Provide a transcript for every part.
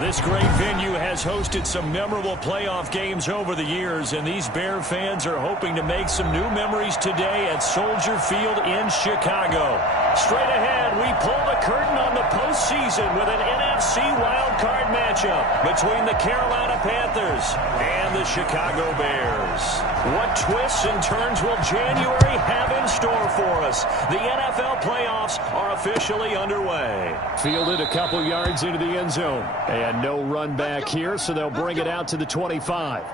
This great venue has hosted some memorable playoff games over the years, and these Bear fans are hoping to make some new memories today at Soldier Field in Chicago. Straight ahead, we pull the curtain on the postseason with an NFC wildcard matchup between the Carolina Panthers and the Chicago Bears. What twists and turns will January have in store for us? The NFL playoffs are officially underway. Fielded a couple yards into the end zone. And no run back here, so they'll bring it out to the 25.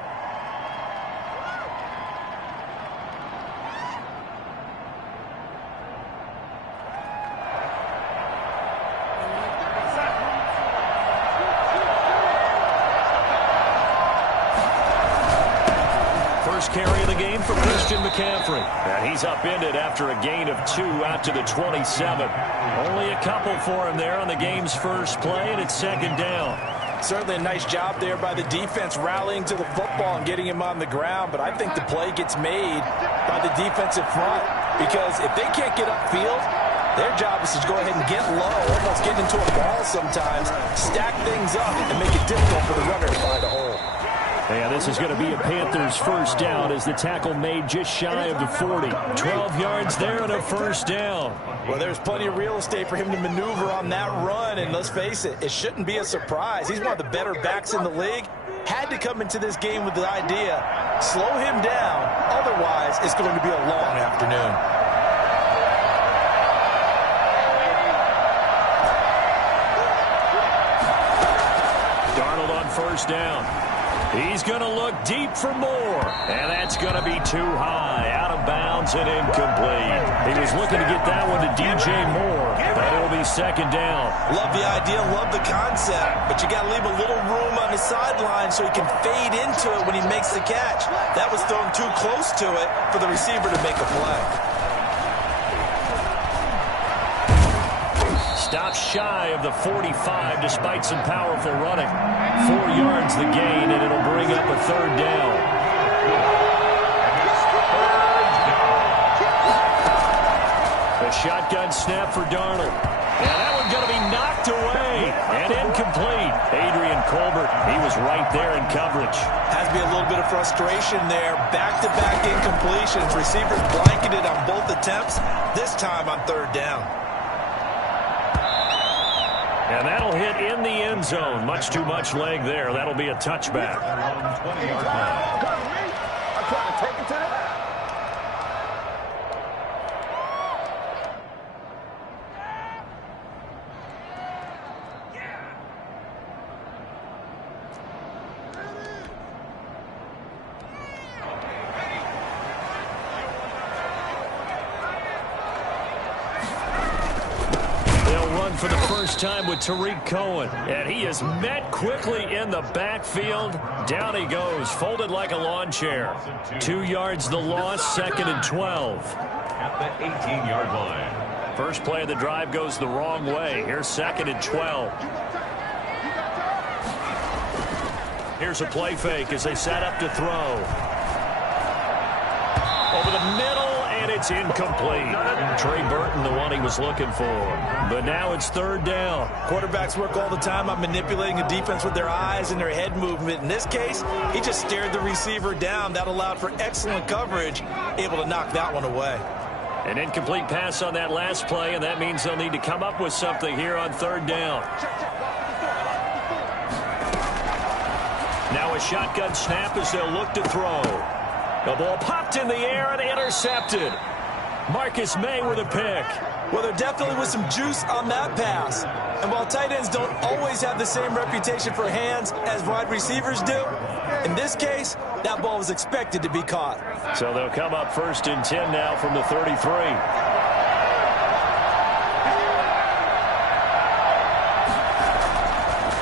First carry of the game for Christian McCaffrey. And he's upended after a gain of 2 out to the 27. Only a couple for him there on the game's first play, and it's second down. Certainly a nice job there by the defense rallying to the football and getting him on the ground, but I think the play gets made by the defensive front because if they can't get upfield, their job is to go ahead and get low, almost get into a ball sometimes, stack things up, and make it difficult for the runner to find a hole. And this is going to be a Panthers first down as the tackle made just shy of the 40. 12 yards there and a first down. Well, there's plenty of real estate for him to maneuver on that run, and let's face it, it shouldn't be a surprise. He's one of the better backs in the league. Had to come into this game with the idea, slow him down, otherwise it's going to be a long afternoon. Darnold on first down. He's going to look deep for more, and that's going to be too high, out of bounds and incomplete. He was looking to get that one to DJ Moore, but it'll be second down. Love the idea, love the concept, but you got to leave a little room on the sideline so he can fade into it when he makes the catch. That was thrown too close to it for the receiver to make a play. Stops shy of the 45 despite some powerful running. 4 yards the gain, and it'll bring up a third down. The shotgun snap for Darnold. And that one's going to be knocked away and incomplete. Adrian Colbert, he was right there in coverage. Has to be a little bit of frustration there. Back-to-back incompletions. Receivers blanketed on both attempts, this time on third down. And that'll hit in the end zone. Much too much leg there. That'll be a touchback. For the first time with Tariq Cohen, and he is met quickly in the backfield. Down he goes, folded like a lawn chair. 2 yards the loss, second and 12. At the 18-yard line. First play of the drive goes the wrong way. Here's second and 12. Here's a play fake as they set up to throw. Over the middle, and it's incomplete. Trey Burton, the one he was looking for. But now it's third down. Quarterbacks work all the time on manipulating a defense with their eyes and their head movement. In this case, he just stared the receiver down. That allowed for excellent coverage, able to knock that one away. An incomplete pass on that last play, and that means they'll need to come up with something here on third down. Now a shotgun snap as they'll look to throw. The ball popped in the air and intercepted. Marcus May with a pick. Well, there definitely was some juice on that pass. And while tight ends don't always have the same reputation for hands as wide receivers do, in this case, that ball was expected to be caught. So they'll come up first and 10 now from the 33.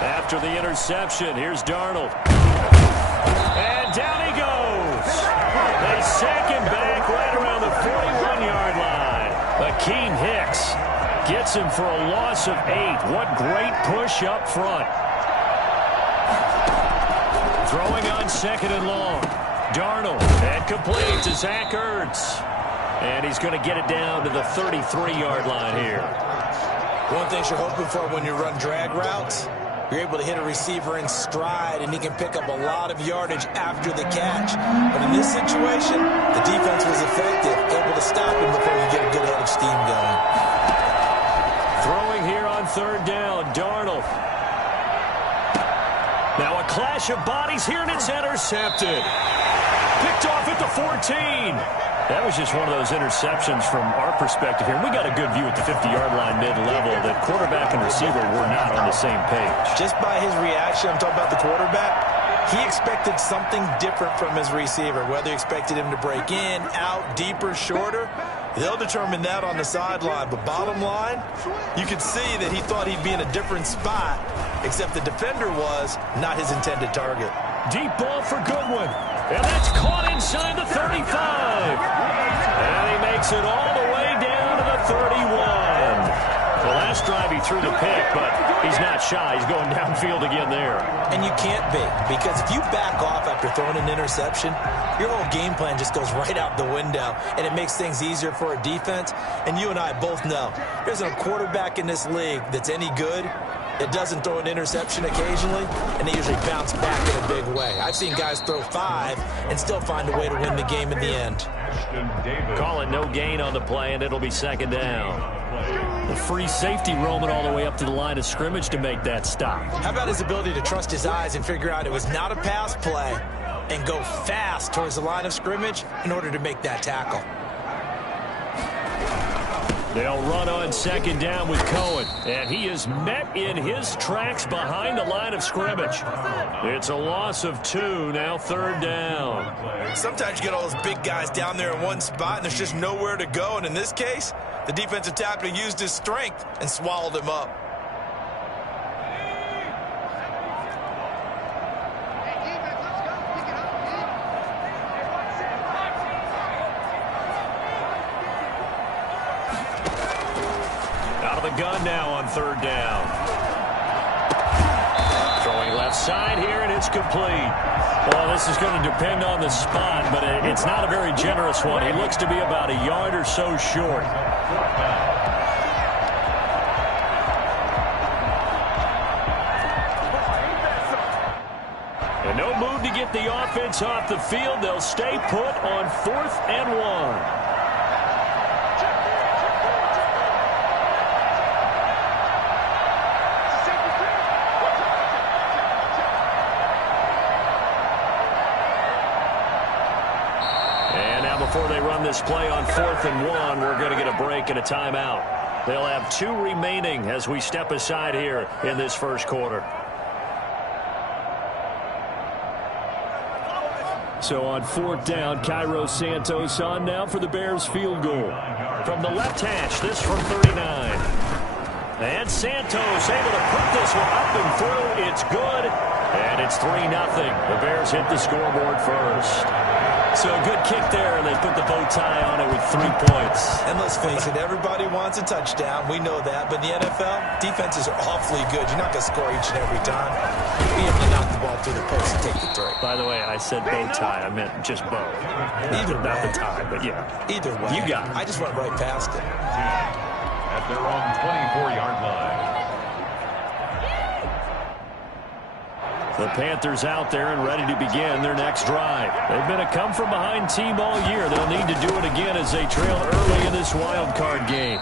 After the interception, here's Darnold. And down he goes. They sack him back right around the 41-yard line. Akeem Hicks gets him for a loss of 8. What great push up front. Throwing on second and long. Darnold, and complete to Zach Ertz. And he's going to get it down to the 33-yard line here. One thing you're hoping for when you run drag routes You're able to hit a receiver in stride, and he can pick up a lot of yardage after the catch. But in this situation, the defense was effective, able to stop him before you get a good head of steam going. Throwing here on third down, Darnold. Now a clash of bodies here, and it's intercepted. Picked off at the 14. That was just one of those interceptions from our perspective here. We got a good view at the 50-yard line mid-level that quarterback and receiver were not on the same page. Just by his reaction, I'm talking about the quarterback, he expected something different from his receiver. Whether he expected him to break in, out, deeper, shorter, they'll determine that on the sideline. But bottom line, you could see that he thought he'd be in a different spot, except the defender was not his intended target. Deep ball for Goodwin. And that's caught inside the 35. And he makes it all the way down to the 31. The last drive he threw the pick, but he's not shy. He's going downfield again there. And you can't be, because if you back off after throwing an interception, your whole game plan just goes right out the window, and it makes things easier for a defense. And you and I both know there's a quarterback in this league that's any good that doesn't throw an interception occasionally, and they usually bounce back in a big way. I've seen guys throw 5 and still find a way to win the game in the end. Call it no gain on the play, and it'll be second down. The free safety roaming all the way up to the line of scrimmage to make that stop. How about his ability to trust his eyes and figure out it was not a pass play and go fast towards the line of scrimmage in order to make that tackle? They'll run on second down with Cohen, and he is met in his tracks behind the line of scrimmage. It's a loss of 2, now third down. Sometimes you get all those big guys down there in one spot, and there's just nowhere to go. And in this case, the defensive tackle used his strength and swallowed him up. Gun now on third down. Throwing left side here, and it's complete. Well, this is going to depend on the spot, but it's not a very generous one. He looks to be about a yard or so short. And no move to get the offense off the field. They'll stay put on 4th and 1. Before they run this play on 4th and 1, we're going to get a break and a timeout. They'll have 2 remaining as we step aside here in this first quarter. So on 4th down, Cairo Santos on now for the Bears field goal. From the left hash, this from 39. And Santos able to put this one up and through. It's good. And it's 3-0. The Bears hit the scoreboard first. So a good kick there, and they put the bow tie on it with 3 points. And let's face it, everybody wants a touchdown. We know that. But in the NFL, defenses are awfully good. You're not going to score each and every time. Be able to knock the ball through the post and take the 3. By the way, I said bow tie. I meant just bow. Either way. Not the tie, but yeah. Either way. You got it. I just went right past it. At their own 24-yard line. The Panthers out there and ready to begin their next drive. They've been a come-from-behind team all year. They'll need to do it again as they trail early in this wild card game.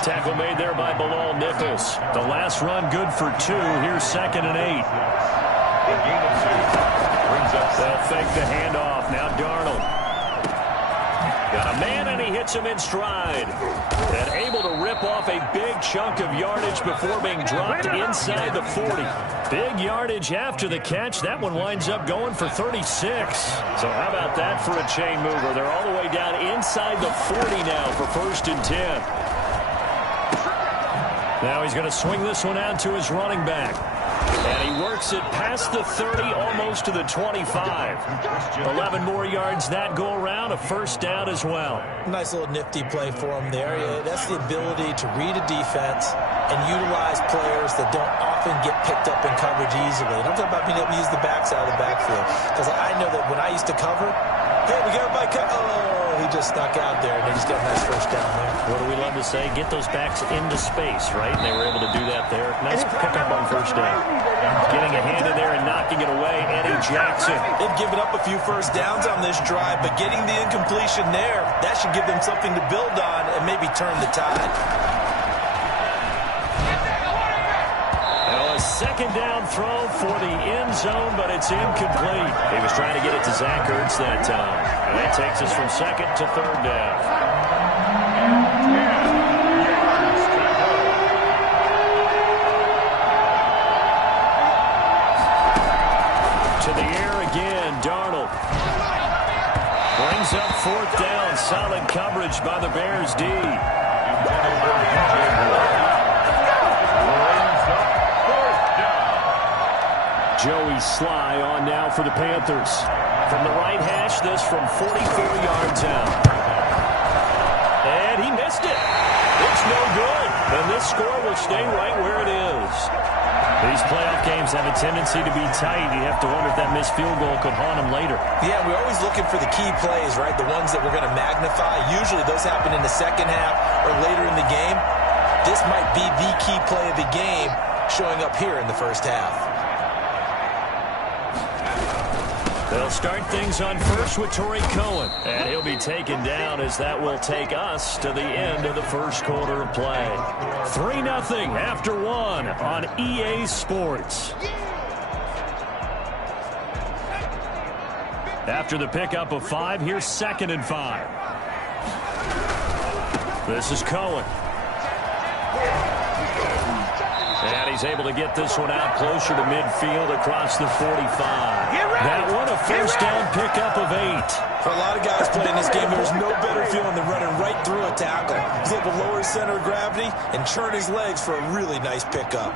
Tackle made there by Bilal Nichols. The last run good for 2. Here's 2nd and 8. They'll fake the handoff. Now Darnold. Got a man, and he hits him in stride. And able to rip off a big chunk of yardage before being dropped inside the 40. Big yardage after the catch. That one winds up going for 36. So how about that for a chain mover? They're all the way down inside the 40 now for 1st and 10. Now he's going to swing this one out to his running back. And he works it past the 30, almost to the 25. 11 more yards that go around, a 1st down as well. Nice little nifty play for him there. That's the ability to read a defense and utilize players that don't often get picked up in coverage easily. And I'm talking about being able to use the backside of the backfield. Because I know that when I used to cover, Hey, we got everybody cut. Oh, he just stuck out there, and they just got a nice first down there. What do we love to say? Get those backs into space, right? And they were able to do that there. Nice pickup on first down. Getting a hand in there and knocking it away, Eddie Jackson. They've given up a few first downs on this drive, but getting the incompletion there, that should give them something to build on and maybe turn the tide. Second down throw for the end zone, but it's incomplete. He was trying to get it to Zach Ertz that time. And that takes us from second to third down. To the air again, Darnold. Brings up fourth down. Solid coverage by the Bears D. Joey Sly on now for the Panthers. From the right hash, this from 44 yards out. And he missed it. It's no good. And this score will stay right where it is. These playoff games have a tendency to be tight. You have to wonder if that missed field goal could haunt them later. Yeah, we're always looking for the key plays, right? The ones that we're going to magnify. Usually those happen in the second half or later in the game. This might be the key play of the game showing up here in the first half. They'll start things on first with Torrey Cohen. And he'll be taken down as that will take us to the end of the first quarter of play. 3-0 after one on EA Sports. After the pickup of 5, here's 2nd and 5. This is Cohen. And he's able to get this one out closer to midfield across the 45. That one a first down pickup of 8. For a lot of guys playing this game, there's no better feeling than running right through a tackle. He's able to lower his center of gravity and churn his legs for a really nice pickup.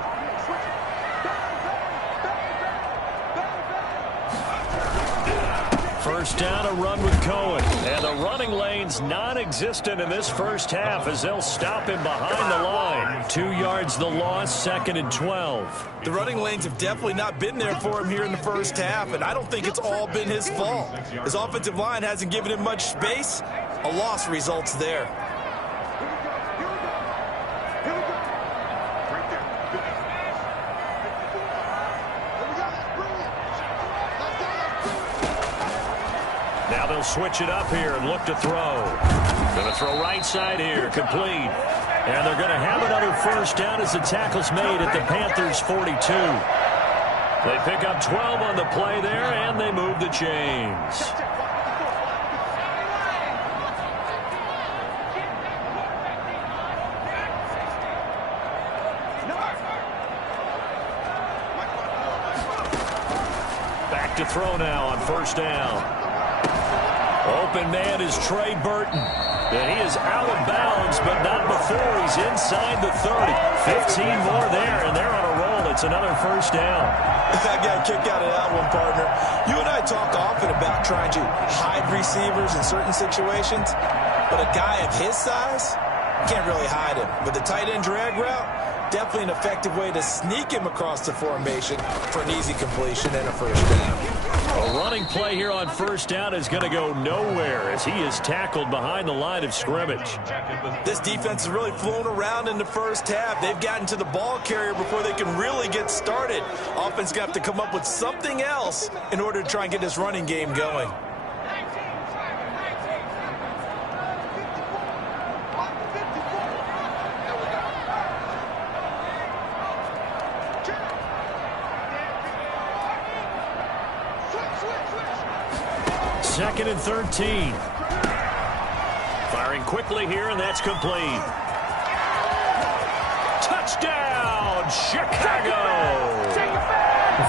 First down, a run with Cohen. And the running lane's non-existent in this first half as they'll stop him behind the line. 2 yards the loss, 2nd and 12. The running lanes have definitely not been there for him here in the first half, and I don't think it's all been his fault. His offensive line hasn't given him much space. A loss results there. Now they'll switch it up here and look to throw. Going to throw right side here, complete. And they're going to have another first down as the tackle's made at the Panthers' 42. They pick up 12 on the play there, and they move the chains. Back to throw now on first down. Open man is Trey Burton. And he is out of bounds, but not before he's inside the 30. 15 more there, and they're on a roll. It's another first down. I got a kick out of that one, partner. You and I talk often about trying to hide receivers in certain situations, but a guy of his size can't really hide him. But the tight end drag route, definitely an effective way to sneak him across the formation for an easy completion and a first down. A running play here on first down is going to go nowhere as he is tackled behind the line of scrimmage. This defense has really flown around in the first half. They've gotten to the ball carrier before they can really get started. Offense got to come up with something else in order to try and get this running game going. Second and 13. Firing quickly here, and that's complete. Touchdown, Chicago!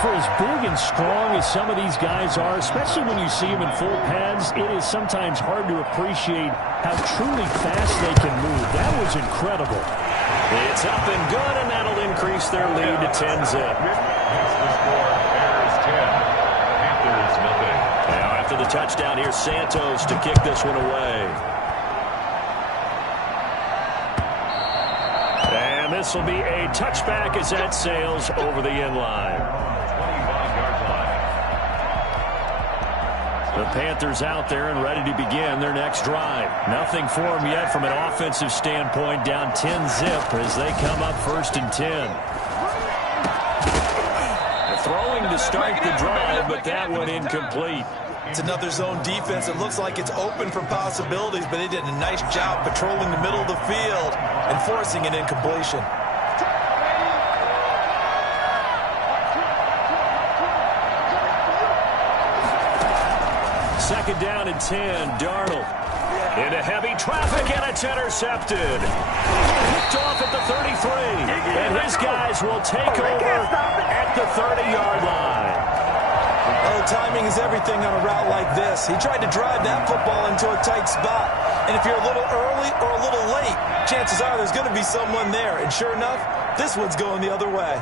For as big and strong as some of these guys are, especially when you see them in full pads, it is sometimes hard to appreciate how truly fast they can move. That was incredible. It's up and good, and that'll increase their lead to 10-zip. That's the score. Bears 10. Panthers nothing. Now after the touchdown, here's Santos to kick this one away. And this will be a touchback as that sails over the end line. 25-yard line. The Panthers out there and ready to begin their next drive. Nothing for them yet from an offensive standpoint, down 10-zip as they come up 1st and 10. They're throwing to start the drive, but that one incomplete. It's another zone defense. It looks like it's open for possibilities, but they did a nice job patrolling the middle of the field and forcing an incompletion. Second down and 10, Darnold. Into heavy traffic, and it's intercepted. Picked off at the 33, and his guys will take over at the 30-yard line. Oh, timing is everything on a route like this. He tried to drive that football into a tight spot. And if you're a little early or a little late, chances are there's going to be someone there. And sure enough, this one's going the other way.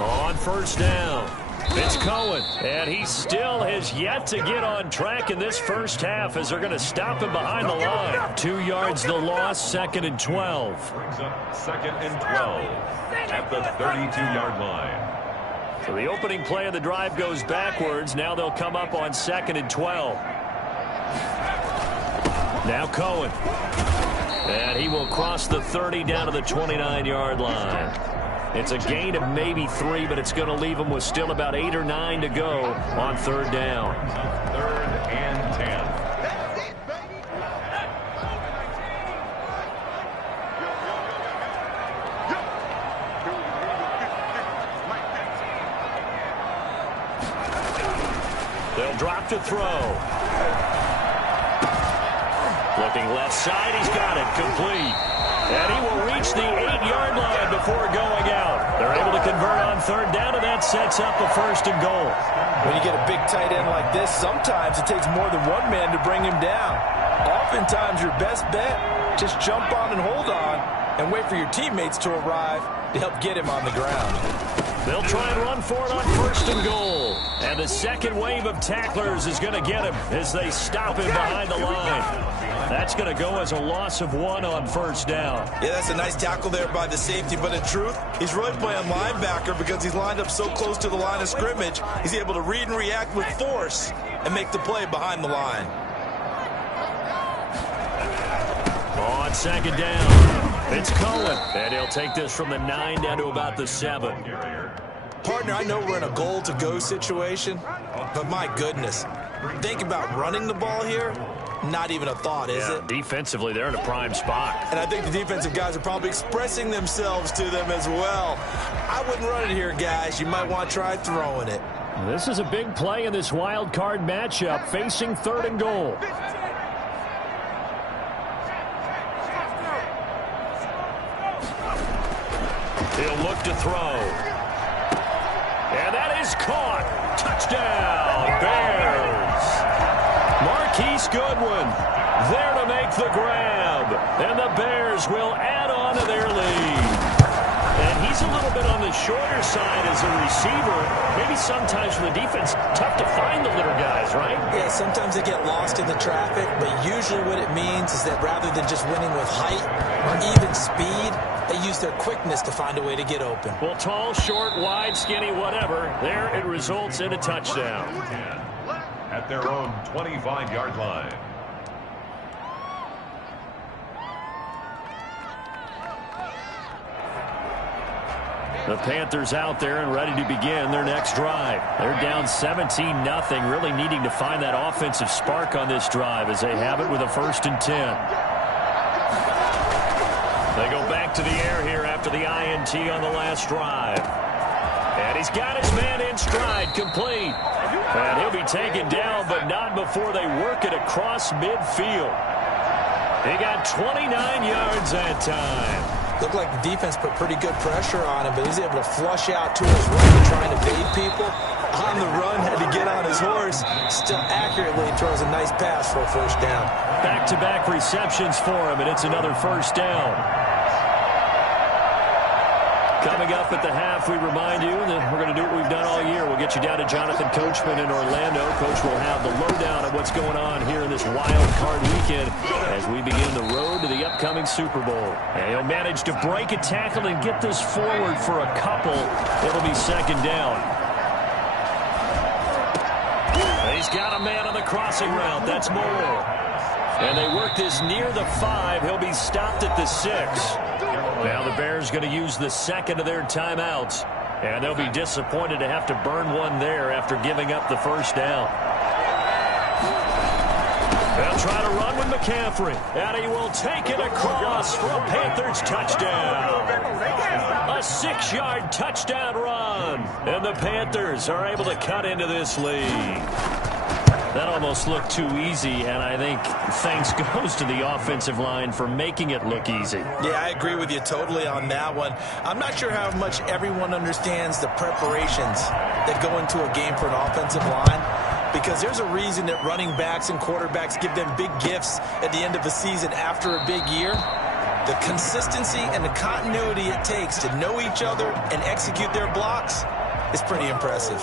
On first down, it's Cohen, and he still has yet to get on track in this first half as they're going to stop him behind the line. 2 yards the loss, 2nd and 12. Brings up 2nd and 12 at the 32-yard line. So the opening play of the drive goes backwards. Now they'll come up on 2nd and 12. Now Cohen. And he will cross the 30 down to the 29-yard line. It's a gain of maybe 3, but it's going to leave them with still about 8 or 9 to go on 3rd down. 3rd and 10. They'll drop to throw. Looking left side, he's got it, complete. And he will reach the 8-yard line before going out. They're able to convert on 3rd down, and that sets up a 1st and goal. When you get a big tight end like this, sometimes it takes more than one man to bring him down. Oftentimes, your best bet, just jump on and hold on and wait for your teammates to arrive to help get him on the ground. They'll try and run for it on 1st and goal. And the second wave of tacklers is going to get him as they stop him behind the line. That's going to go as a loss of 1 on 1st down. Yeah, that's a nice tackle there by the safety, but in truth, he's really playing linebacker because he's lined up so close to the line of scrimmage, he's able to read and react with force and make the play behind the line. On 2nd down, it's Cohen, and he'll take this from the 9 down to about the 7. Partner, I know we're in a goal-to-go situation, but my goodness, think about running the ball here. Not even a thought, is it? Defensively, they're in a prime spot. And I think the defensive guys are probably expressing themselves to them as well. I wouldn't run it here, guys. You might want to try throwing it. This is a big play in this wild card matchup, facing 3rd and goal. He'll look to throw. And that is caught. Touchdown, Bears. Marquise Goodwin there to make the grab. And the Bears will add on to their lead. And he's a little bit on the shorter side as a receiver. Maybe sometimes for the defense, tough to find the little guys, right? Yeah, sometimes they get lost in the traffic, but usually what it means is that rather than just winning with height or even speed, they use their quickness to find a way to get open. Well, tall, short, wide, skinny, whatever, there it results in a touchdown. At their own 25-yard line. The Panthers out there and ready to begin their next drive. They're down 17-0, really needing to find that offensive spark on this drive as they have it with a 1st and 10. They go back to the air here after the INT on the last drive. And he's got his man in stride, complete. And he'll be taken down, but not before they work it across midfield. He got 29 yards that time. Looked like the defense put pretty good pressure on him, but he's able to flush out to his right, trying to evade people. On the run, had to get on his horse. Still accurately throws a nice pass for a 1st down. Back-to-back receptions for him, and it's another 1st down. Coming up at the half, we remind you that we're going to do what we've done all year. We'll get you down to Jonathan Coachman in Orlando. Coach will have the lowdown of what's going on here in this wild card weekend as we begin the road upcoming Super Bowl. And he'll manage to break a tackle and get this forward for a couple. It'll be second down. He's got a man on the crossing route. That's Moore. And they work this near the 5. He'll be stopped at the 6. Now the Bears going to use the second of their timeouts. And they'll be disappointed to have to burn one there after giving up the first down. They'll try to run with McCaffrey. And he will take it across for a Panthers touchdown. A 6-yard touchdown run. And the Panthers are able to cut into this lead. That almost looked too easy, and I think thanks goes to the offensive line for making it look easy. Yeah, I agree with you totally on that one. I'm not sure how much everyone understands the preparations that go into a game for an offensive line, because there's a reason that running backs and quarterbacks give them big gifts at the end of the season after a big year. The consistency and the continuity it takes to know each other and execute their blocks is pretty impressive.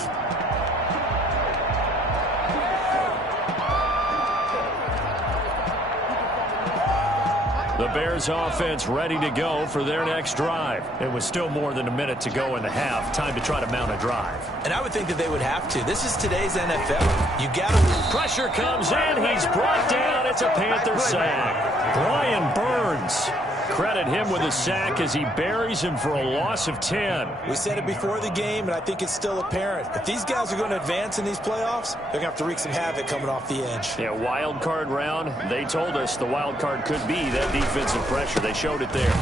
The Bears offense ready to go for their next drive. It was still more than a minute to go in the half. Time to try to mount a drive. And I would think that they would have to. This is today's NFL. You got to. Pressure comes in. He's brought down. It's a Panther sack. Brian Burns. Credit him with a sack as he buries him for a loss of 10. We said it before the game, and I think it's still apparent. If these guys are going to advance in these playoffs, they're going to have to wreak some havoc coming off the edge. Yeah, wild card round. They told us the wild card could be that defensive pressure. They showed it there.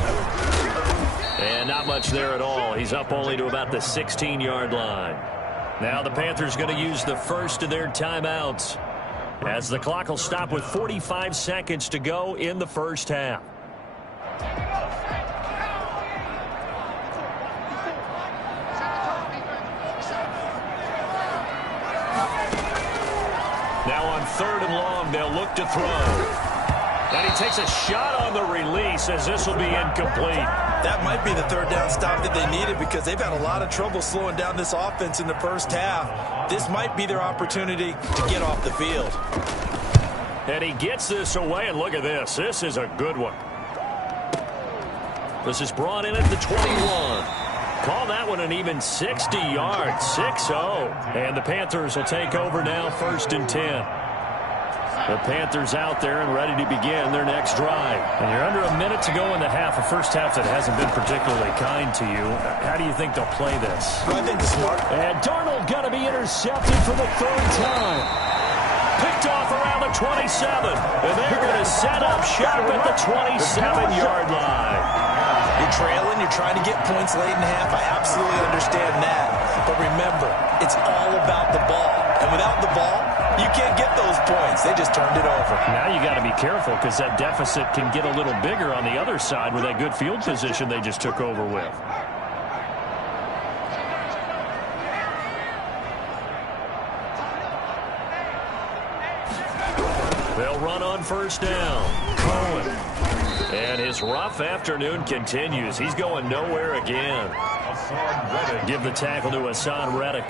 And not much there at all. He's up only to about the 16-yard line. Now the Panthers going to use the first of their timeouts, as the clock will stop with 45 seconds to go in the first half. Now on 3rd and long, they'll look to throw. And he takes a shot on the release as this will be incomplete. That might be the 3rd down stop that they needed, because they've had a lot of trouble slowing down this offense in the first half. This might be their opportunity to get off the field. And he gets this away, and look at this. This is a good one. This is brought in at the 21. Call that one an even 60 yards, 6-0. And the Panthers will take over now, 1st and 10. The Panthers out there and ready to begin their next drive. And you're under a minute to go in the half, a first half that hasn't been particularly kind to you. How do you think they'll play this? Well, I think it's smart. And Darnold going to be intercepted for the 3rd time. Picked off around the 27. And they're going to set up shop at the 27-yard line. You're trailing, you're trying to get points late in the half. I absolutely understand that. But remember, it's all about the ball. And without the ball, you can't get those points. They just turned it over. Now you got to be careful, because that deficit can get a little bigger on the other side with that good field position they just took over with. They'll run on 1st down. Cohen. And his rough afternoon continues. He's going nowhere again. Give the tackle to Hassan Reddick.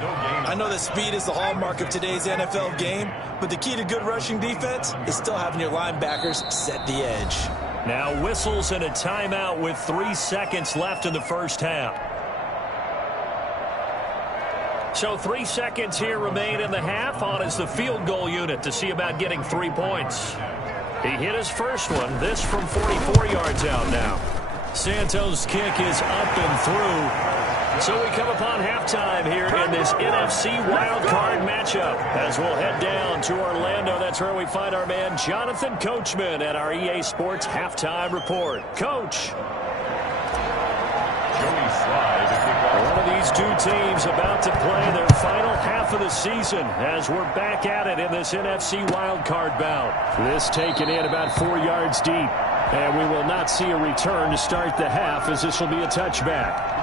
I know that speed is the hallmark of today's NFL game, but the key to good rushing defense is still having your linebackers set the edge. Now whistles and a timeout with 3 seconds left in the first half. So 3 seconds here remain in the half. On is the field goal unit to see about getting 3 points. He hit his first one. This from 44 yards out now. Santos' kick is up and through. So we come upon halftime here in this NFC wildcard matchup, as we'll head down to Orlando. That's where we find our man Jonathan Coachman at our EA Sports Halftime Report. Coach. One of these two teams about to play their final half of the season, as we're back at it in this NFC wildcard bout. This taken in about 4 yards deep, and we will not see a return to start the half, as this will be a touchback.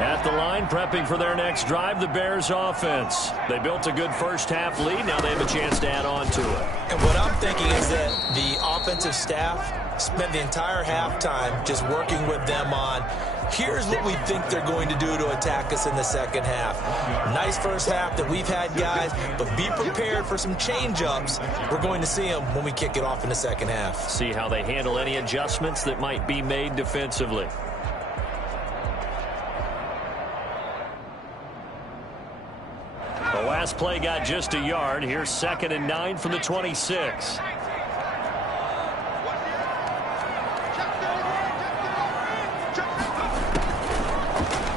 At the line, prepping for their next drive, the Bears offense. They built a good first half lead. Now they have a chance to add on to it. And what I'm thinking is that the offensive staff spent the entire halftime just working with them on Here's what we think they're going to do to attack us in the second half. Nice first half that we've had, guys, but be prepared for some change-ups. We're going to see them when we kick it off in the second half. See how they handle any adjustments that might be made defensively. The last play got just a yard. Here's 2nd and 9 from the 26.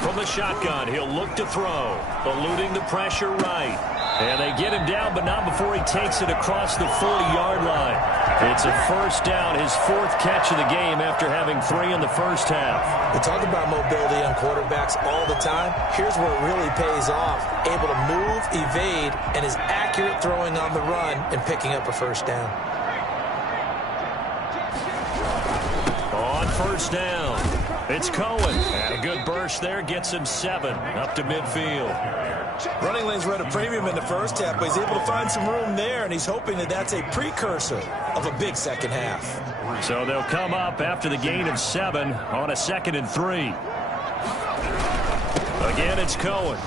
From the shotgun, he'll look to throw. Eluding the pressure right. And they get him down, but not before he takes it across the 40-yard line. It's a first down, his 4th catch of the game after having 3 in the first half. We talk about mobility on quarterbacks all the time. Here's where it really pays off. Able to move, evade, and is accurate throwing on the run and picking up a first down. On first down, it's Cohen. And a good burst there gets him 7 up to midfield. Running lanes were at a premium in the first half, but he's able to find some room there, and he's hoping that that's a precursor of a big second half. So they'll come up after the gain of 7 on a 2nd and 3. Again, it's Cohen.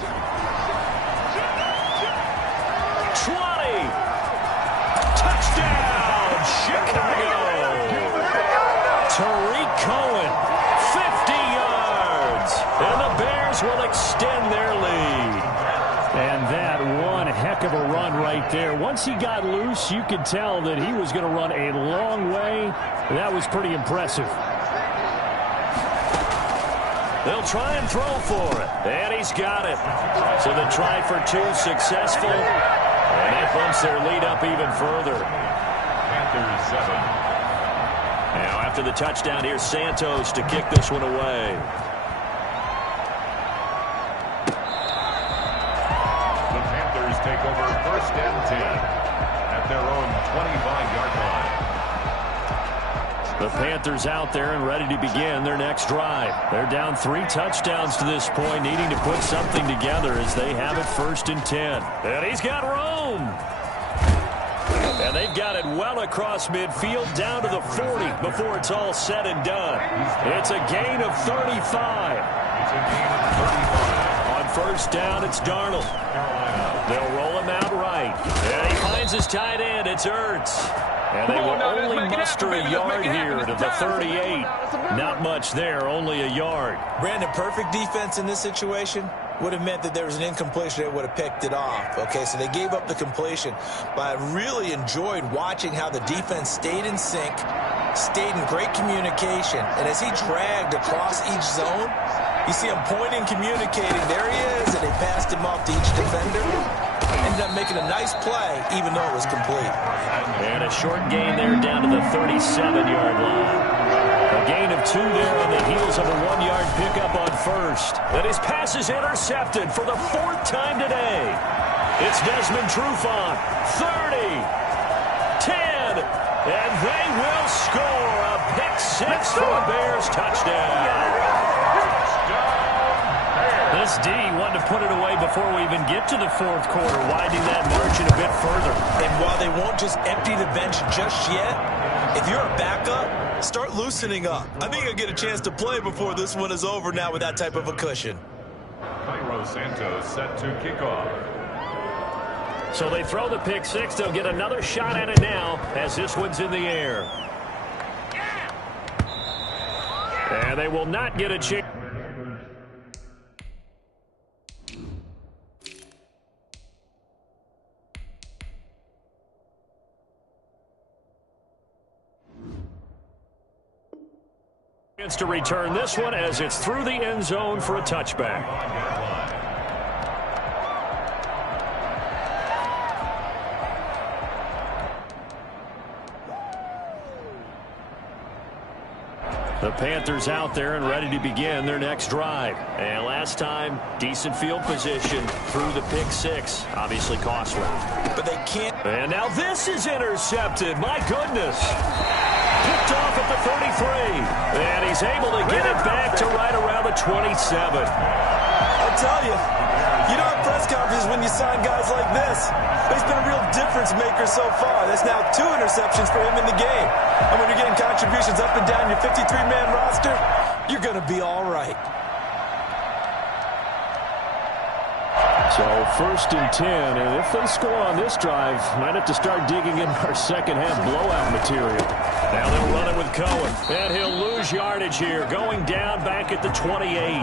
20. Touchdown, Chicago. Tariq Cohen, 50 yards. And the Bears will extend their lead. And that one heck of a run right there. Once he got loose, you could tell that he was going to run a long way. That was pretty impressive. They'll try and throw for it. And he's got it. So the try for 2 successful. And that bumps their lead up even further. Panthers 7. Now after the touchdown, here's Santos to kick this one away. Take over 1st and 10 at their own 25-yard line. The Panthers out there and ready to begin their next drive. They're down 3 touchdowns to this point, needing to put something together as they have it 1st and 10. And he's got room. And they've got it well across midfield down to the 40 before it's all said and done. It's a gain of 35. It's a gain of 35. On first down, it's Darnold. They'll roll him out right. And he finds his tight end. It's Ertz. And they will only muster a yard here to the 38. Not much there, only a yard. Brandon, perfect defense in this situation would have meant that there was an incompletion. They would have picked it off. Okay, so they gave up the completion. But I really enjoyed watching how the defense stayed in sync, stayed in great communication. And as he dragged across each zone, you see him pointing, communicating. There he is, and they passed him off to each defender. Ended up making a nice play, even though it was complete. And a short gain there down to the 37-yard line. A gain of 2 there on the heels of a 1-yard pickup on first. And his pass is intercepted for the 4th time today. It's Desmond Trufant, 30, 10, and they will score a pick-6 for a Bears touchdown. This D wanted to put it away before we even get to the 4th quarter, widening that margin a bit further. And while they won't just empty the bench just yet, if you're a backup, start loosening up. I think you'll get a chance to play before this one is over now with that type of a cushion. Cairo Santos set to kick off. So they throw the pick-6. They'll get another shot at it now as this one's in the air. And they will not get a chance. To return this one as it's through the end zone for a touchback. The Panthers out there and ready to begin their next drive. And last time, decent field position through the pick-6. Obviously costly. But they can't. And now this is intercepted. My goodness. Picked off at the 33. And he's able to get it back to right around the 27. I'll tell you, You don't have press conferences when you sign guys like this. He's been a real difference maker so far. That's now 2 interceptions for him in the game. And when you're getting contributions up and down your 53-man roster, you're going to be all right. So 1st and 10, and if they score on this drive, might have to start digging in our second-half blowout material. Now they'll run it with Cohen, and he'll lose yardage here, going down back at the 28.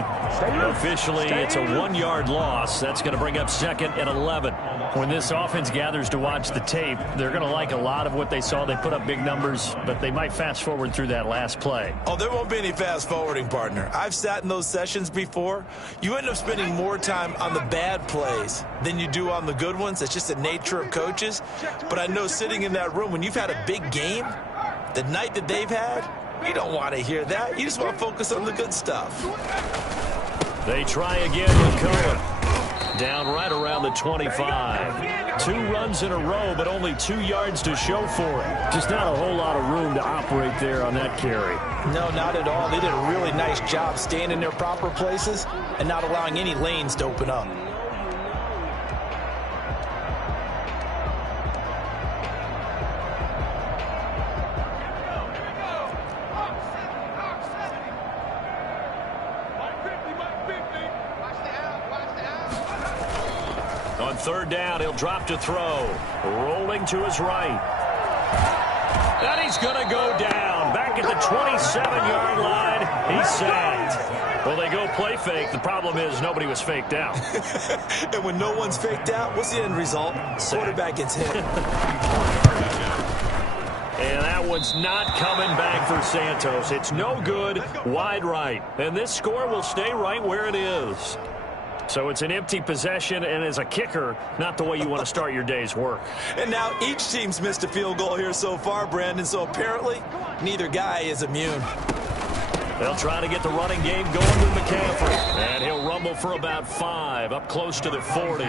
Officially, it's a 1-yard loss. That's going to bring up 2nd and 11. When this offense gathers to watch the tape, they're going to like a lot of what they saw. They put up big numbers, but they might fast-forward through that last play. Oh, there won't be any fast-forwarding, partner. I've sat in those sessions before. You end up spending more time on the bad plays than you do on the good ones. That's just the nature of coaches. But I know sitting in that room, when you've had a big game, the night that they've had, you don't want to hear that. You just want to focus on the good stuff. They try again with Cohen. Down right around the 25. 2 runs in a row, but only 2 yards to show for it. Just not a whole lot of room to operate there on that carry. No, not at all. They did a really nice job staying in their proper places and not allowing any lanes to open up. On 3rd down, he'll drop to throw. Rolling to his right. And he's going to go down. Back at the 27-yard line. He's sacked. Well, they go play fake. The problem is nobody was faked out. And when no one's faked out, what's the end result? Quarterback gets hit. And that one's not coming back for Santos. It's no good, wide right. And this score will stay right where it is. So it's an empty possession, and as a kicker, not the way you want to start your day's work. And now each team's missed a field goal here so far, Brandon, so apparently neither guy is immune. They'll try to get the running game going with McCaffrey. And he'll rumble for about 5, up close to the 40.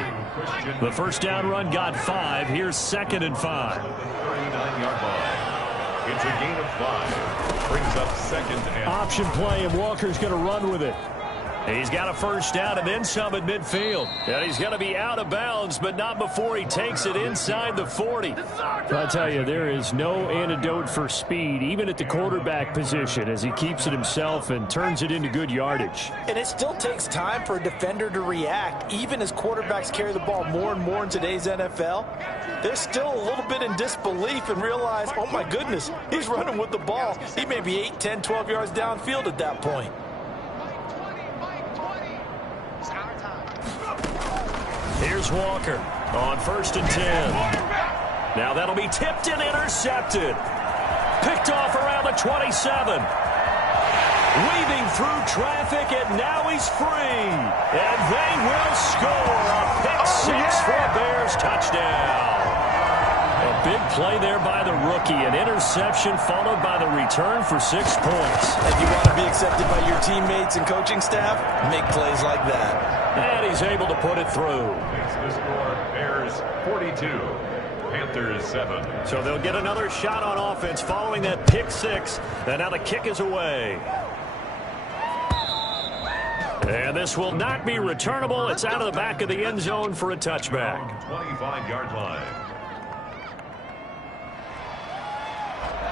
The first down run got 5. Here's 2nd and 5. 39-yard line. It's a gain of 5. Brings up 2nd and... Option play, and Walker's going to run with it. He's got a first down and then some at midfield. And he's going to be out of bounds, but not before he takes it inside the 40. I tell you, there is no antidote for speed, even at the quarterback position, as he keeps it himself and turns it into good yardage. And it still takes time for a defender to react, even as quarterbacks carry the ball more and more in today's NFL. They're still a little bit in disbelief and realize, oh my goodness, he's running with the ball. He may be 8, 10, 12 yards downfield at that point. Here's Walker on 1st and 10. Now that'll be tipped and intercepted. Picked off around the 27. Weaving through traffic, and now he's free. And they will score a pick-6 for a Bears touchdown. A big play there by the rookie. An interception followed by the return for 6 points. If you want to be accepted by your teammates and coaching staff, make plays like that. And he's able to put it through. Makes the score Bears 42, Panthers 7. So they'll get another shot on offense following that pick-6. And now the kick is away. And this will not be returnable. It's out of the back of the end zone for a touchback. 25-yard line.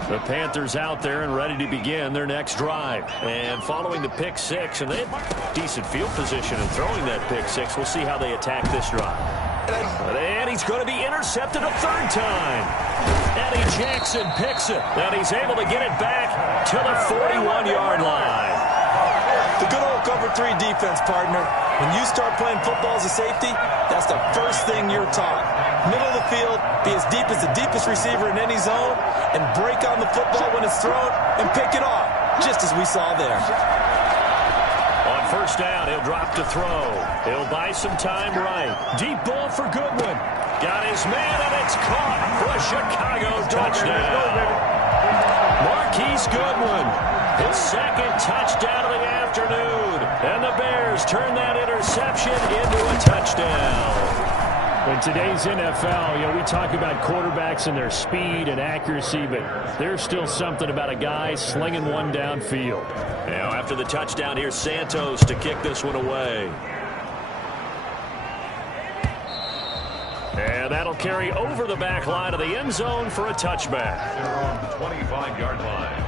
The Panthers out there and ready to begin their next drive. And following the pick-6, and they have decent field position in throwing that pick-6. We'll see how they attack this drive. And he's going to be intercepted a 3rd time. Eddie Jackson picks it. And he's able to get it back to the 41-yard line. The good old cover 3 defense, partner. When you start playing football as a safety, that's the first thing you're taught. Middle of the field, be as deep as the deepest receiver in any zone, and break on the football when it's thrown and pick it off, just as we saw there. On 1st down, he'll drop to throw. He'll buy some time right. Deep ball for Goodwin. Got his man, and it's caught for a Chicago touchdown. Marquise Goodwin, his 2nd touchdown of the afternoon. And the Bears turn that interception into a touchdown. In today's NFL, we talk about quarterbacks and their speed and accuracy, but there's still something about a guy slinging one downfield. Now, after the touchdown, here's Santos to kick this one away. And that'll carry over the back line of the end zone for a touchback. They're on the 25-yard line.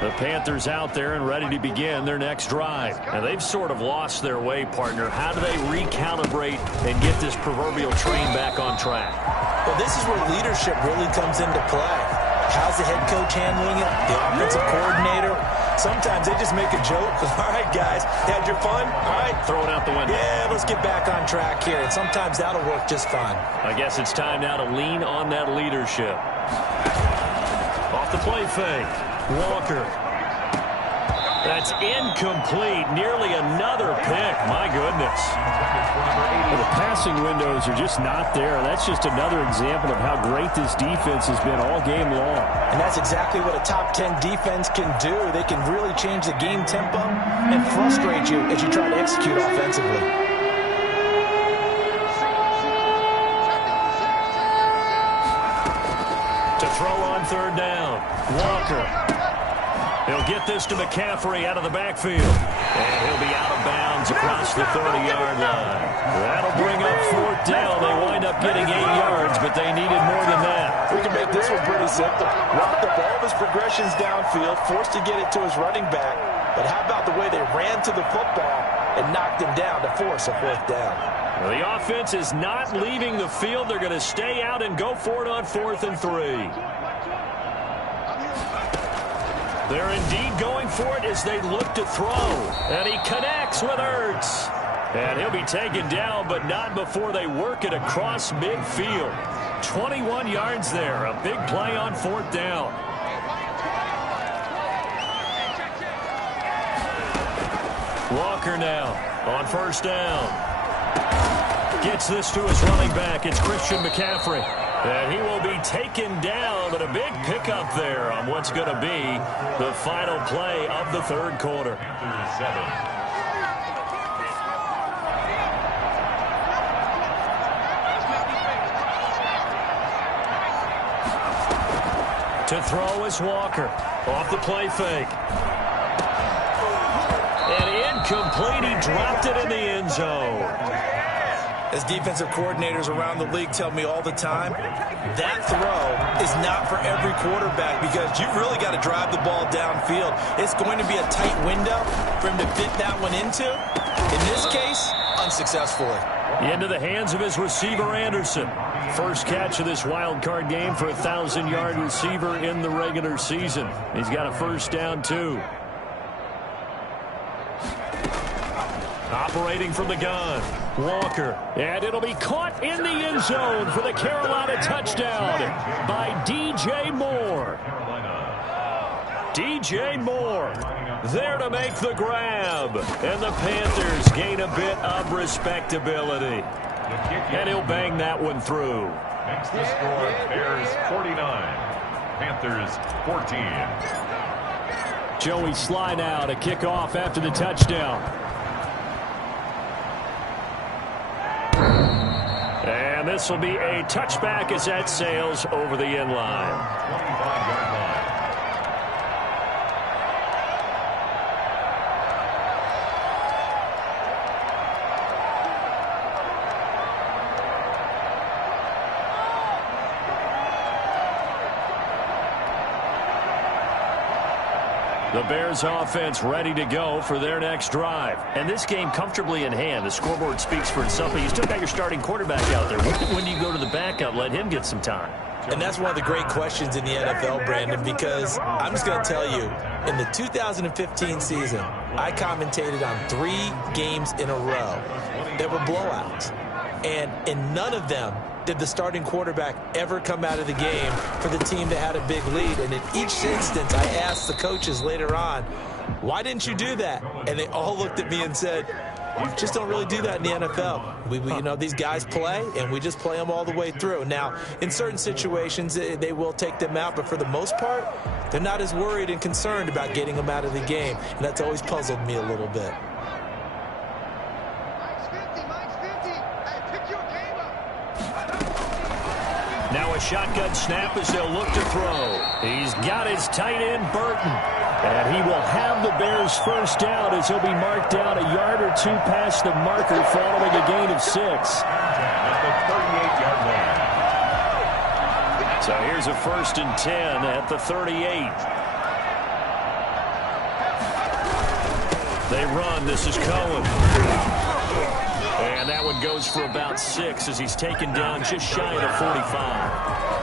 The Panthers out there and ready to begin their next drive. And they've sort of lost their way, partner. How do they recalibrate and get this proverbial train back on track? Well, this is where leadership really comes into play. How's the head coach handling it? The offensive coordinator? Sometimes they just make a joke. All right, guys, had your fun? All right. Throw it out the window. Yeah, let's get back on track here. And sometimes that'll work just fine. I guess it's time now to lean on that leadership. Off the play fake. Walker. That's incomplete. Nearly another pick. My goodness. Well, the passing windows are just not there. That's just another example of how great this defense has been all game long. And that's exactly what a top 10 defense can do. They can really change the game tempo and frustrate you as you try to execute offensively. To throw on third down. Walker. He'll get this to McCaffrey out of the backfield. And he'll be out of bounds across the 30-yard line. That'll bring up fourth down. They wind up getting 8 yards, but they needed more than that. We can make this one pretty simple. Rocked up all of his progressions downfield, forced to get it to his running back. But how about the way they ran to the football and knocked him down to force a fourth down? Well, the offense is not leaving the field. They're going to stay out and go for it on 4th and 3. They're indeed going for it as they look to throw. And he connects with Ertz. And he'll be taken down, but not before they work it across midfield. 21 yards there. A big play on 4th down. Walker now on 1st down. Gets this to his running back. It's Christian McCaffrey. And he will be taken down, but a big pickup there on what's going to be the final play of the 3rd quarter. To throw is Walker. Off the play fake. And incomplete. He dropped it in the end zone. As defensive coordinators around the league tell me all the time, that throw is not for every quarterback because you've really got to drive the ball downfield. It's going to be a tight window for him to fit that one into. In this case, unsuccessfully. Into the hands of his receiver, Anderson. First catch of this wild card game for a 1,000-yard receiver in the regular season. He's got a first down, too. Operating from the gun, Walker. And it'll be caught in the end zone for the Carolina touchdown by DJ Moore. DJ Moore there to make the grab. And the Panthers gain a bit of respectability. And he'll bang that one through. Makes the score Bears 49, Panthers 14. Joey Sly now to kick off after the touchdown. And this will be a touchback as that sails over the end line. 25-yard line. The Bears offense ready to go for their next drive. And this game comfortably in hand. The scoreboard speaks for itself, but you still got your starting quarterback out there. When do you go to the backup, let him get some time? And that's one of the great questions in the NFL, Brandon, because I'm just going to tell you, in the 2015 season, I commentated on 3 games in a row that were blowouts. And in none of them did the starting quarterback ever come out of the game for the team that had a big lead. And in each instance, I asked the coaches later on, why didn't you do that? And they all looked at me and said, you just don't really do that in the NFL. We you know, these guys play, and we just play them all the way through. Now, in certain situations, they will take them out, but for the most part, they're not as worried and concerned about getting them out of the game. And that's always puzzled me a little bit. Now a shotgun snap as they'll look to throw. He's got his tight end, Burton. And he will have the Bears first down as he'll be marked down a yard or two past the marker following a gain of 6. At the 38-yard line. So here's a 1st and 10 at the 38. They run. This is Cohen. And that one goes for about 6 as he's taken down just shy of the 45.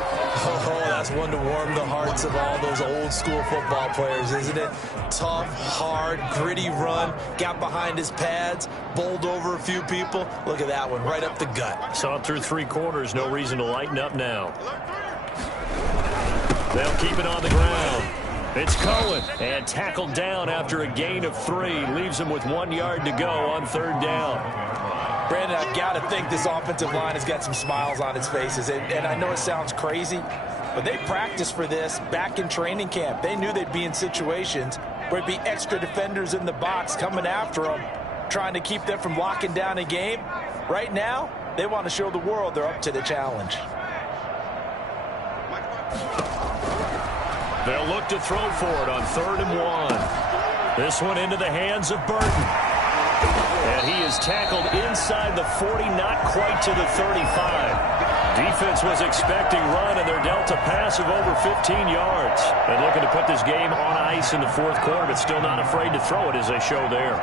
Oh, that's one to warm the hearts of all those old school football players, isn't it? Tough, hard, gritty run. Got behind his pads, bowled over a few people. Look at that one, right up the gut. Saw it through 3 quarters. No reason to lighten up now. They'll keep it on the ground. It's Cohen, and tackled down after a gain of 3. Leaves him with 1 yard to go on 3rd down. Brandon, I've got to think this offensive line has got some smiles on its faces. And I know it sounds crazy, but they practiced for this back in training camp. They knew they'd be in situations where it'd be extra defenders in the box coming after them, trying to keep them from locking down a game. Right now, they want to show the world they're up to the challenge. They'll look to throw for it on 3rd and 1. This one into the hands of Burton. And he is tackled inside the 40, not quite to the 35. Defense was expecting run, and they're dealt a pass of over 15 yards. They're looking to put this game on ice in the 4th quarter, but still not afraid to throw it as they show there.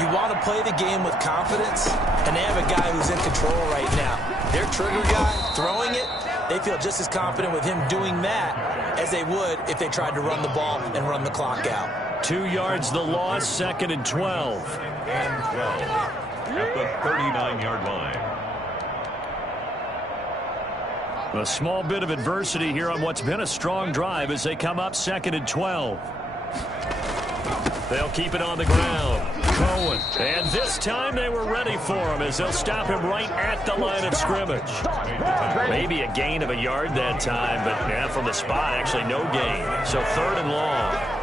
You want to play the game with confidence, and they have a guy who's in control right now. Their trigger guy, throwing it, they feel just as confident with him doing that as they would if they tried to run the ball and run the clock out. 2 yards the loss, 2nd and 12. And 12 at the 39-yard line. A small bit of adversity here on what's been a strong drive as they come up 2nd and 12. They'll keep it on the ground. Cohen. And this time they were ready for him as they'll stop him right at the line of scrimmage. Maybe a gain of a yard that time, but yeah, from the spot, actually no gain. So 3rd and long.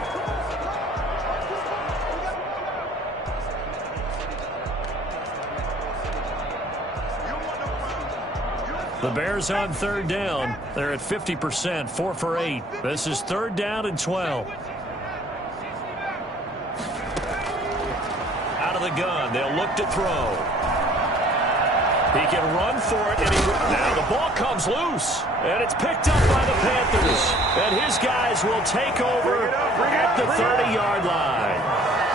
The Bears on 3rd down. They're at 50%, 4 for 8. This is 3rd down and 12. Out of the gun, they'll look to throw. He can run for it, and now the ball comes loose, and it's picked up by the Panthers. And his guys will take over at the 30-yard line.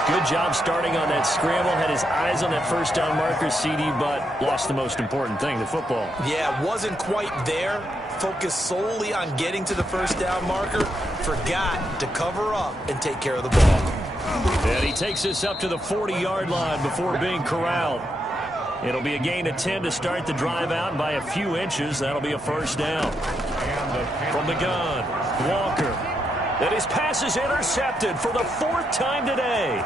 Good job starting on that scramble. Had his eyes on that first down marker, CD, but lost the most important thing, the football. Yeah, wasn't quite there. Focused solely on getting to the first down marker. Forgot to cover up and take care of the ball. And he takes this up to the 40-yard line before being corralled. It'll be a gain of 10 to start the drive out, and by a few inches, that'll be a first down. From the gun, Walker. And his pass is intercepted for the 4th time today.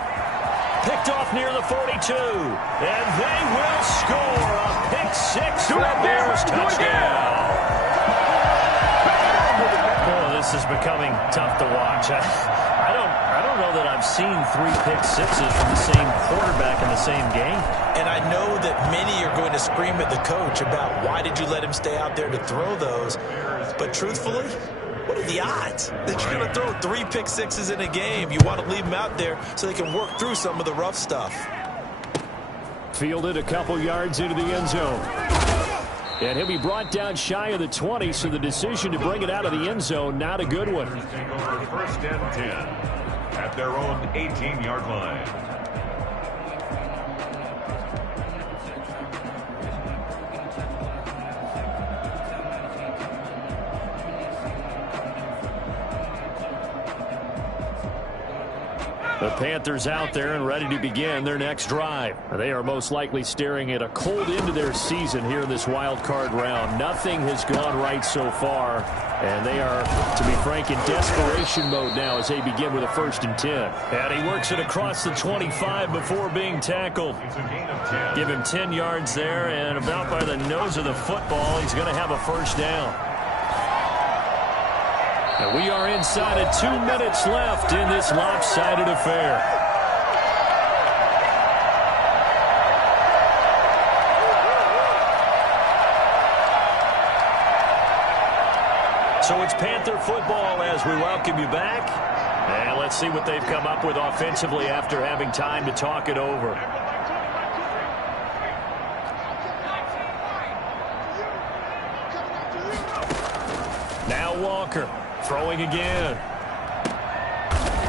Picked off near the 42. And they will score a pick 6 for a Bears touchdown. Oh, this is becoming tough to watch. I don't know that I've seen 3 pick 6s from the same quarterback in the same game. And I know that many are going to scream at the coach about why did you let him stay out there to throw those. But truthfully, what are the odds that you're going to throw 3 pick 6s in a game? You want to leave them out there so they can work through some of the rough stuff. Fielded a couple yards into the end zone. And he'll be brought down shy of the 20, so the decision to bring it out of the end zone, not a good one. Take over 1st and 10 at their own 18-yard line. The Panthers out there and ready to begin their next drive. They are most likely staring at a cold end to their season here in this wild card round. Nothing has gone right so far, and they are, to be frank, in desperation mode now as they begin with a 1st and 10. And he works it across the 25 before being tackled. Give him 10 yards there, and about by the nose of the football, he's going to have a first down. And we are inside of 2 minutes left in this lopsided affair. So it's Panther football as we welcome you back. And let's see what they've come up with offensively after having time to talk it over. Now Walker throwing again.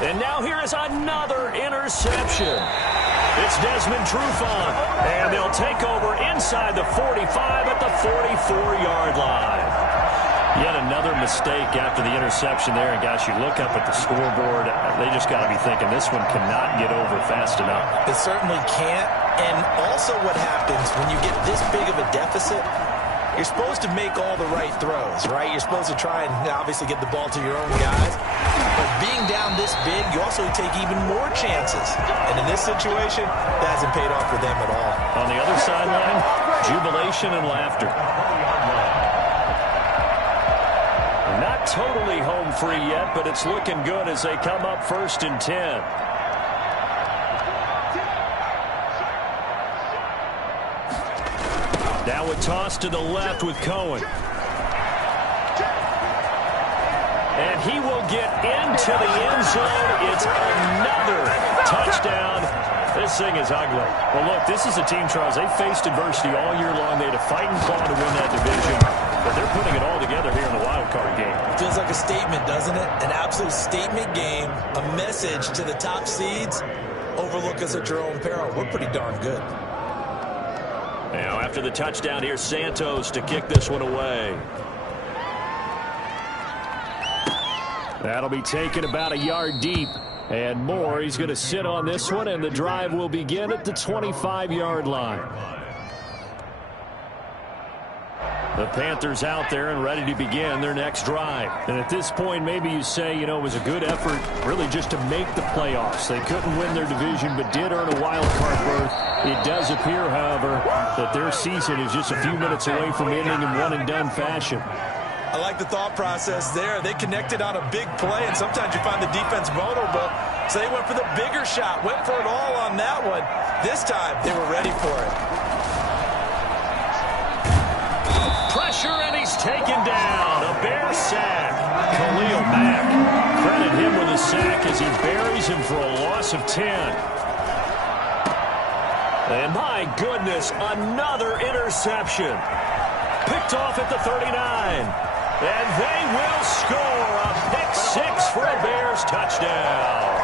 And now here is another interception. It's Desmond Trufant, and they'll take over inside the 45 at the 44-yard line. Yet another mistake after the interception there. And, gosh, you look up at the scoreboard, they just got to be thinking this one cannot get over fast enough. It certainly can't. And also what happens when you get this big of a deficit, you're supposed to make all the right throws, right? You're supposed to try and obviously get the ball to your own guys. But being down this big, you also take even more chances. And in this situation, that hasn't paid off for them at all. On the other sideline, jubilation and laughter. Not totally home free yet, but it's looking good as they come up 1st and 10. Now a toss to the left with Cohen. And he will get into the end zone. It's another touchdown. This thing is ugly. Well, look, this is a team, Charles. They faced adversity all year long. They had to fight and claw to win that division. But they're putting it all together here in the wild card game. Feels like a statement, doesn't it? An absolute statement game. A message to the top seeds. Overlook us at your own peril. We're pretty darn good. Now, after the touchdown, here's Santos to kick this one away. That'll be taken about a yard deep. And more, he's going to sit on this one, and the drive will begin at the 25-yard line. The Panthers out there and ready to begin their next drive. And at this point, maybe you say, you know, it was a good effort really just to make the playoffs. They couldn't win their division but did earn a wild card berth. It does appear, however, that their season is just a few minutes away from ending in one-and-done fashion. I like the thought process there. They connected on a big play, and sometimes you find the defense vulnerable. So they went for the bigger shot, went for it all on that one. This time, they were ready for it. Pressure, and he's taken down. A Bear sack. Khalil Mack. Credit him with a sack as he buries him for a loss of 10. And my goodness, another interception. Picked off at the 39. And they will score a pick six for a Bears touchdown.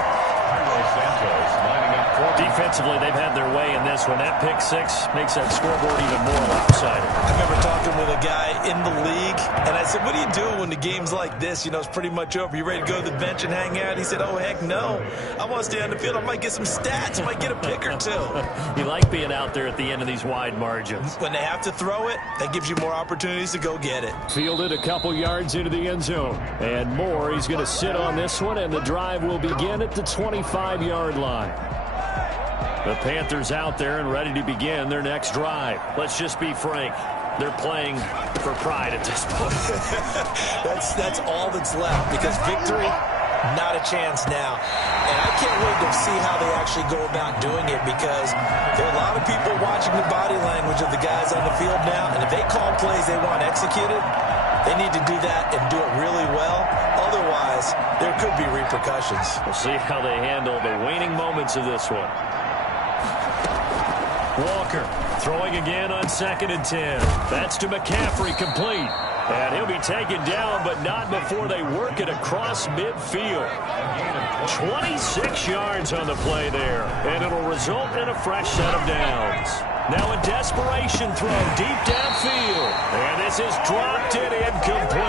Defensively, they've had their way in this one. That pick six makes that scoreboard even more lopsided. I remember talking with a guy in the league, and I said, what do you do when the game's like this? You know, it's pretty much over. You ready to go to the bench and hang out? He said, oh, heck no. I want to stay on the field. I might get some stats. I might get a pick or two. You like being out there at the end of these wide margins. When they have to throw it, that gives you more opportunities to go get it. Fielded a couple yards into the end zone. And more, he's going to sit on this one, and the drive will begin at the 25-yard line. The Panthers out there and ready to begin their next drive. Let's just be frank. They're playing for pride at this point. That's all that's left, because victory, not a chance now. And I can't wait to see how they actually go about doing it, because there are a lot of people watching the body language of the guys on the field now, and if they call plays they want executed, they need to do that and do it really well. Otherwise, there could be repercussions. We'll see how they handle the waning moments of this one. Walker throwing again on 2nd and 10. That's to McCaffrey, complete. And he'll be taken down, but not before they work it across midfield. 26 yards on the play there, and it'll result in a fresh set of downs. Now a desperation throw deep downfield, and this is dropped and incomplete.